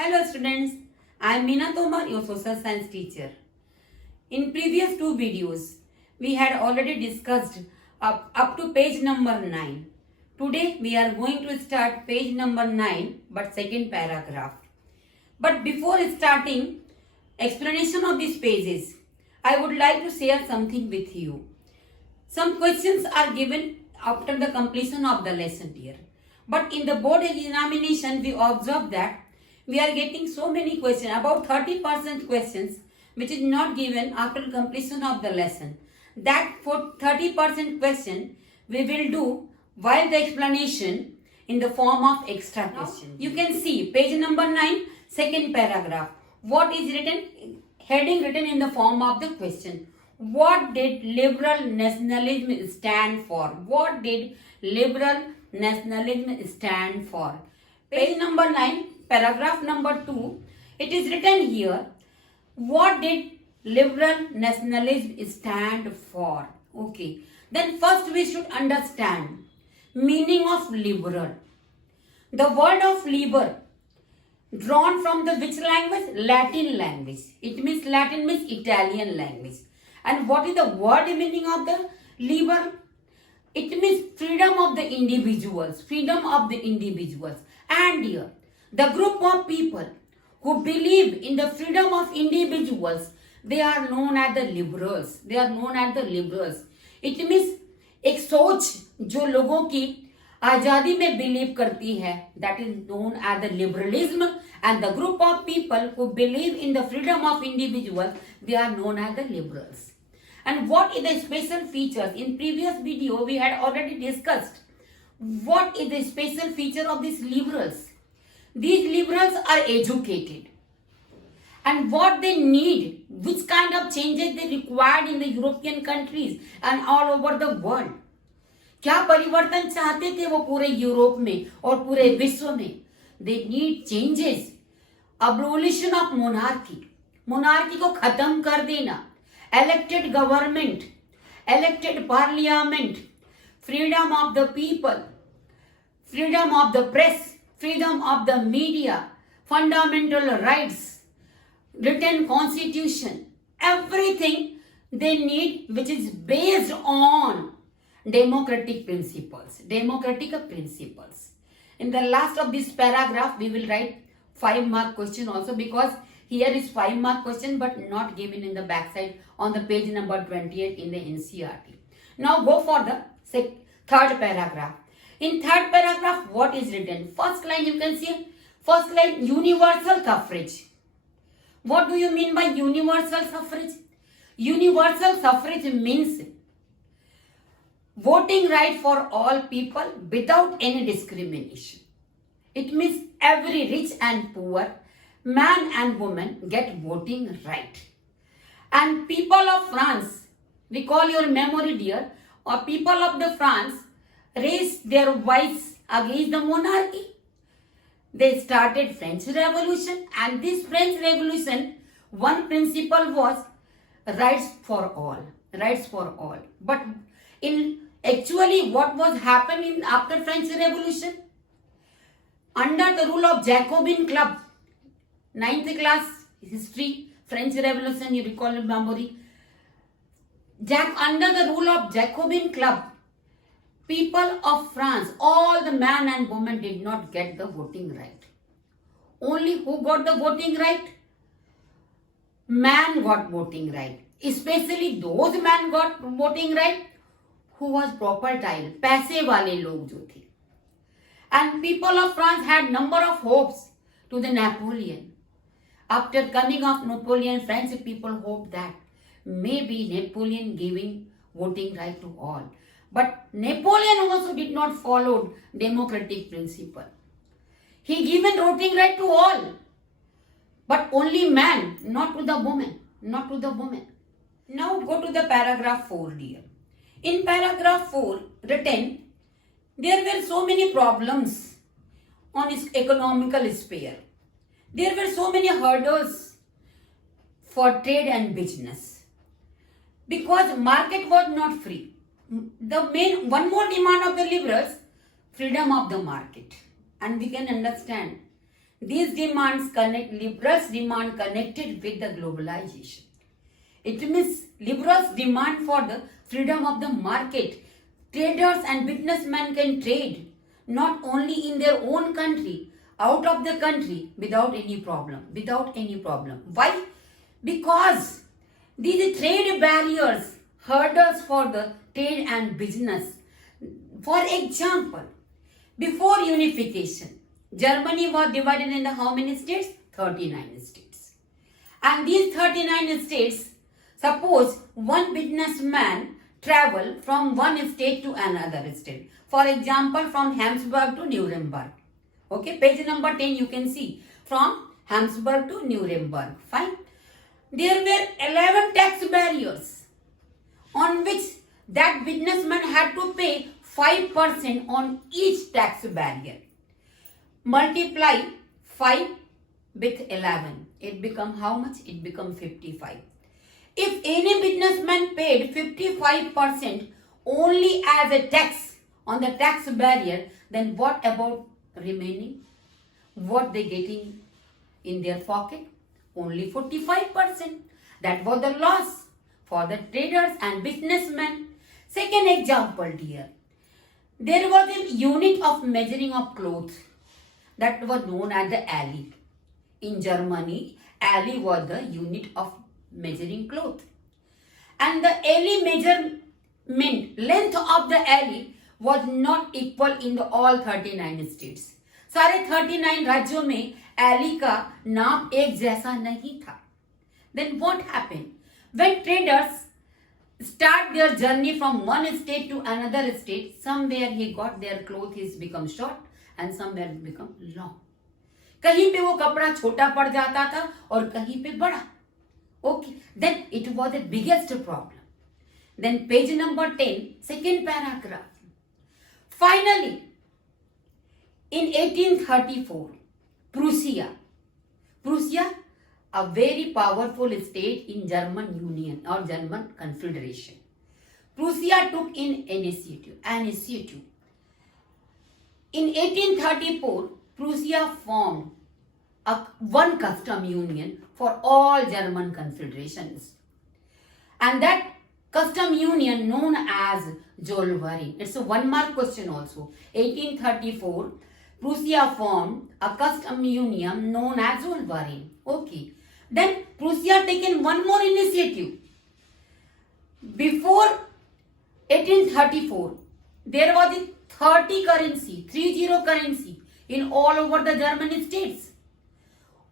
Hello students, I am Meena Tomar, your social science teacher. In previous two videos, we had already discussed up to page number 9. Today we are going to start page number 9 but second paragraph. But before starting explanation of these pages, I would like to share something with you. Some questions are given after the completion of the lesson here. But in the board examination, we observed that we are getting so many questions, about 30% questions, which is not given after completion of the lesson. That for 30% question, we will do while the explanation in the form of extra question. You can see page number 9, second paragraph. What is written? Heading written in the form of the question. What did liberal nationalism stand for? What did liberal nationalism stand for? Page number 9, paragraph number 2. It is written here. What did liberal nationalism stand for? Okay. Then first we should understand meaning of liberal. The word of liber drawn from the which language? Latin language. Latin means Italian language. And what is the word meaning of the liber? It means freedom of the individuals. Freedom of the individuals. And here, the group of people who believe in the freedom of individuals, they are known as the liberals. They are known as the liberals. It means एक सोच जो लोगों की आजादी में believe करती है, that is known as the liberalism, and the group of people who believe in the freedom of individuals, they are known as the liberals. And what is the special features? In previous video we had already discussed what is the special feature of these liberals. These liberals are educated, and what they need, which kind of changes they required in the European countries and all over the world. क्या परिवर्तन चाहते थे वो पूरे Europe में और पूरे विश्व में? They need changes. Abolition of monarchy. Monarchy को खत्म कर देना. Elected government. Elected parliament. Freedom of the people. Freedom of the press. Freedom of the media. Fundamental rights. Written constitution. Everything they need which is based on democratic principles. Democratic principles. In the last of this paragraph, we will write 5-mark question also, because here is 5-mark question but not given in the backside on the page number 28 in the NCERT. Now go for the third paragraph. In third paragraph, what is written? First line you can see. First line, universal suffrage. What do you mean by universal suffrage? Universal suffrage means voting right for all people without any discrimination. It means every rich and poor, man and woman get voting right. And people of France, recall your memory dear, or people of the France raised their voice against the monarchy. They started French Revolution, and this French Revolution, one principle was rights for all. Rights for all. But in actually, what was happening after French Revolution? Under the rule of Jacobin Club, 9th class history, French Revolution, you recall in memory. Under the rule of Jacobin Club, people of France, all the man and woman did not get the voting right. Only who got the voting right? Man got voting right. Especially those men got voting right who was propertile, पैसे वाले लोग जो थे. And people of France had number of hopes to the Napoleon. After coming of Napoleon, French people hoped that maybe Napoleon giving voting right to all. But Napoleon also did not follow democratic principle. He given voting right to all, but only man, not to the woman, not to the woman. Now go to the paragraph 4 dear. In paragraph 4 written, there were so many problems on its economical sphere. There were so many hurdles for trade and business, because market was not free. One more demand of the liberals, freedom of the market. And we can understand These demands connect liberals' demand connected with the globalization. It means liberals' demand for the freedom of the market. Traders and businessmen can trade not only in their own country, out of the country without any problem. Without any problem. Why? Because these trade barriers, hurdles for the trade and business. For example, before unification, Germany was divided into how many states? 39 states. And these 39 states, suppose one businessman travel from one state to another state. For example, from Habsburg to Nuremberg. Okay, page number 10 you can see. From Habsburg to Nuremberg. Fine. There were 11 tax barriers on which that businessman had to pay 5% on each tax barrier. Multiply 5 with 11. It becomes how much? It becomes 55. If any businessman paid 55% only as a tax on the tax barrier, then what about remaining? What they getting in their pocket? Only 45%. That was the loss for the traders and businessmen. Second example here. There was a unit of measuring of clothes that was known as the alley. In Germany, alley was the unit of measuring cloth. And the alley measurement, length of the alley was not equal in the all 39 states. सारे 39 राज्यों में alley का नाप एक जैसा नहीं था. Then what happened? When traders start their journey from one state to another state, somewhere he got their clothes become short and somewhere become long. कहीं पे वो कपड़ा छोटा पड़ जाता था और कहीं पे बड़ा. Okay, then it was the biggest problem. Then page number 10, second paragraph. Finally, in 1834, Prussia, a very powerful state in German Union or German Confederation. Prussia took in initiative. In 1834, Prussia formed one custom union for all German confederations. And that custom union known as Zollverein. It's a 1 mark question also. 1834, Prussia formed a custom union known as Zollverein. Okay. Then Prussia taken one more initiative. Before 1834, there was a 30 currency in all over the German states.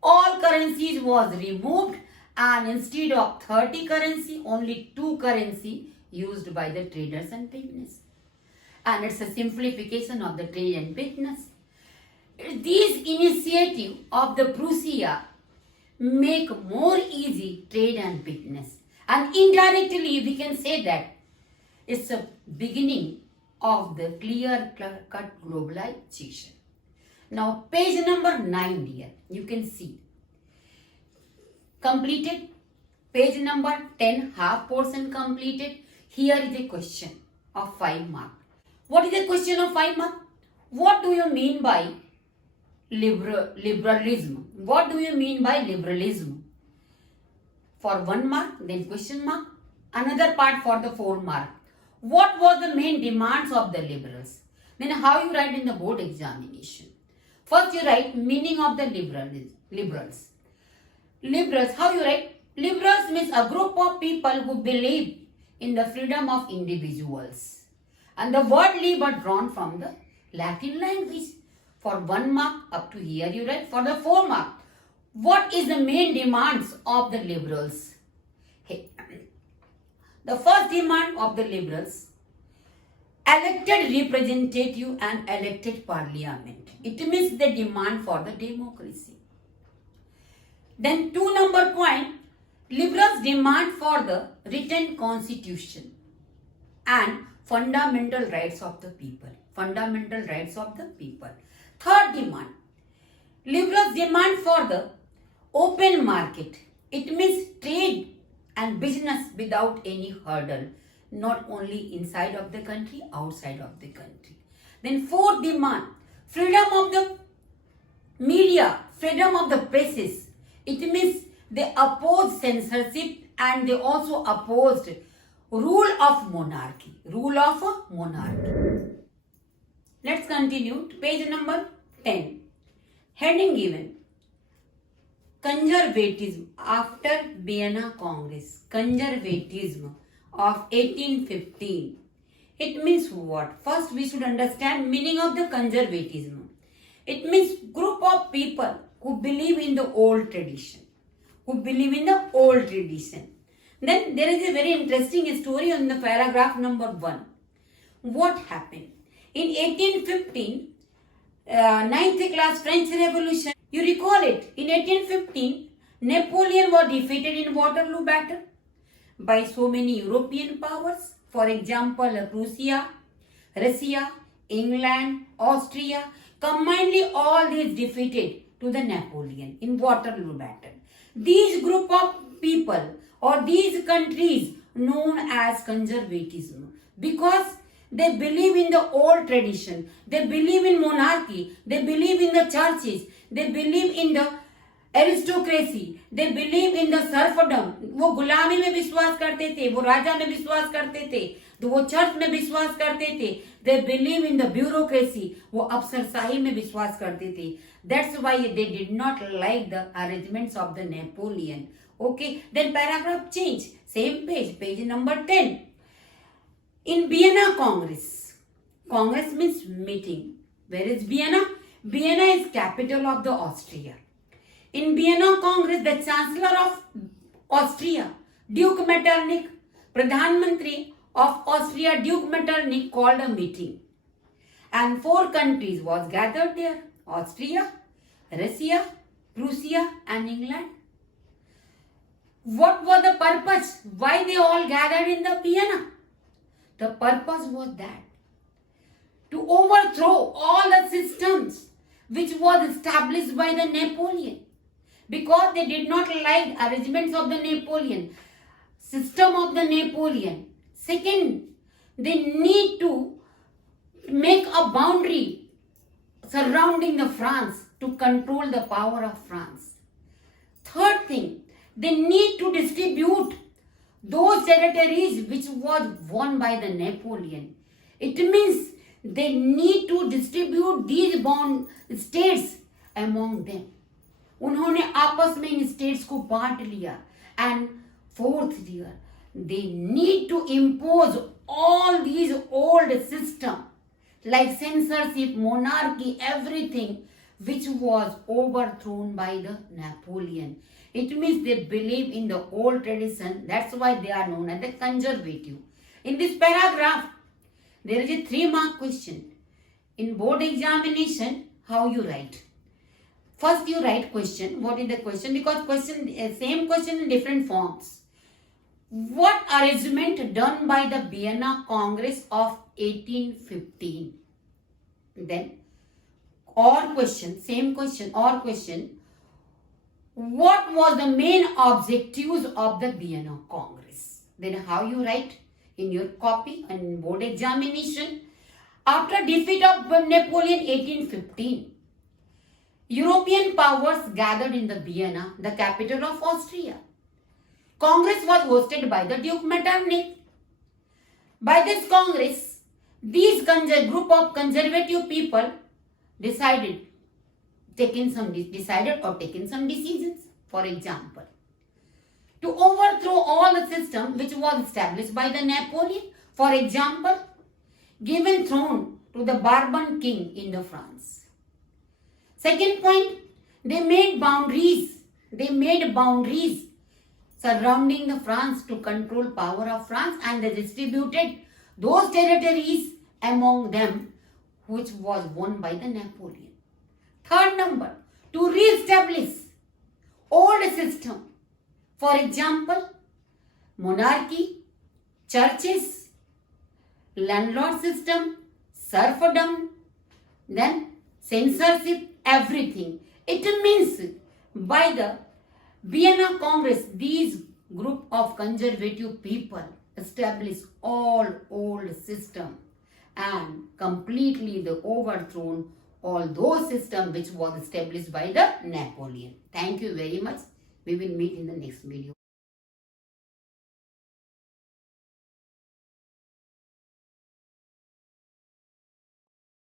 All currencies was removed and instead of 30 currency, only 2 currency used by the traders and business. And it's a simplification of the trade and business. These initiative of the Prussia make more easy trade and business. And indirectly we can say that it's a beginning of the clear-cut globalization. Now page number 9 here, you can see. Completed. Page number 10, half portion completed. Here is a question of 5 mark. What is the question of 5 mark? What do you mean by liberalism? What do you mean by liberalism? For 1 mark, then question mark. Another part for the 4 mark. What was the main demands of the liberals? Then how you write in the board examination? First you write meaning of the liberals. Liberals, how you write? Liberals means a group of people who believe in the freedom of individuals. And the word liber drawn from the Latin language. For 1 mark up to here you write. For the 4 mark, what is the main demands of the liberals? Hey. The first demand of the liberals, elected representative and elected parliament. It means the demand for the democracy. Then 2 number point, liberals demand for the written constitution and fundamental rights of the people. Fundamental rights of the people. Third demand, liberals demand for the open market. It means trade and business without any hurdle, not only inside of the country, outside of the country. Then fourth demand, freedom of the media, freedom of the presses. It means they opposed censorship and they also opposed rule of monarchy. Rule of monarchy. Let's continue to page number 10. Heading given. Conservatism after Vienna Congress. Conservatism of 1815. It means what? First we should understand meaning of the conservatism. It means group of people who believe in the old tradition. Who believe in the old tradition. Then there is a very interesting story on the paragraph number 1. What happened? In 1815, 9th class French Revolution, you recall it. In 1815, Napoleon was defeated in Waterloo battle by so many European powers. For example, Prussia, Russia, England, Austria, combinedly all these defeated to the Napoleon in Waterloo battle. These group of people or these countries known as conservatism because they believe in the old tradition, they believe in monarchy, they believe in the churches, they believe in the aristocracy, they believe in the serfdom. वो गुलामी में विश्वास करते थे, वो राजा में विश्वास करते थे, तो वो चर्च में विश्वास करते थे. They believe in the bureaucracy, वो अफसरशाही में विश्वास करते थे. That's why they did not like the arrangements of the Napoleon. Okay, then paragraph change, same page, page number 10. In Vienna Congress, Congress means meeting. Where is Vienna? Vienna is capital of the Austria. In Vienna Congress, the Chancellor of Austria, Duke Metternich, Pradhan Mantri of Austria, Duke Metternich called a meeting. And 4 countries was gathered there. Austria, Russia, Prussia and England. What was the purpose? Why they all gathered in the Vienna? The purpose was that to overthrow all the systems which was established by the Napoleon, because they did not like arrangements of the Napoleon, system of the Napoleon. Second, they need to make a boundary surrounding the France to control the power of France. Third thing, they need to distribute those territories which was won by the Napoleon. It means they need to distribute these bond states among them. उन्होंने आपस में इन states को बांट लिया. And fourth year, they need to impose all these old system like censorship, monarchy, everything which was overthrown by the Napoleon. It means they believe in the old tradition. That's why they are known as the conservative. In this paragraph, there is a 3-mark question. In board examination, how you write? First you write question. What is the question? Because same question in different forms. What arrangement done by the Vienna Congress of 1815? Then, or question, same question, or question. What was the main objectives of the Vienna Congress? Then how you write in your copy and board examination. After defeat of Napoleon 1815, European powers gathered in the Vienna, the capital of Austria. Congress was hosted by the Duke Metternich. By this Congress, these group of conservative people decided some decisions. For example, to overthrow all the system which was established by the Napoleon. For example, given throne to the Bourbon king in the France. Second point, they made boundaries surrounding the France to control power of France, and they distributed those territories among them which was won by the Napoleon. Third number, to re-establish old system. For example, monarchy, churches, landlord system, serfdom, then censorship, everything. It means by the Vienna Congress, these group of conservative people establish all old system and completely they overthrown all those systems which was established by the Napoleon. Thank you very much. We will meet in the next video.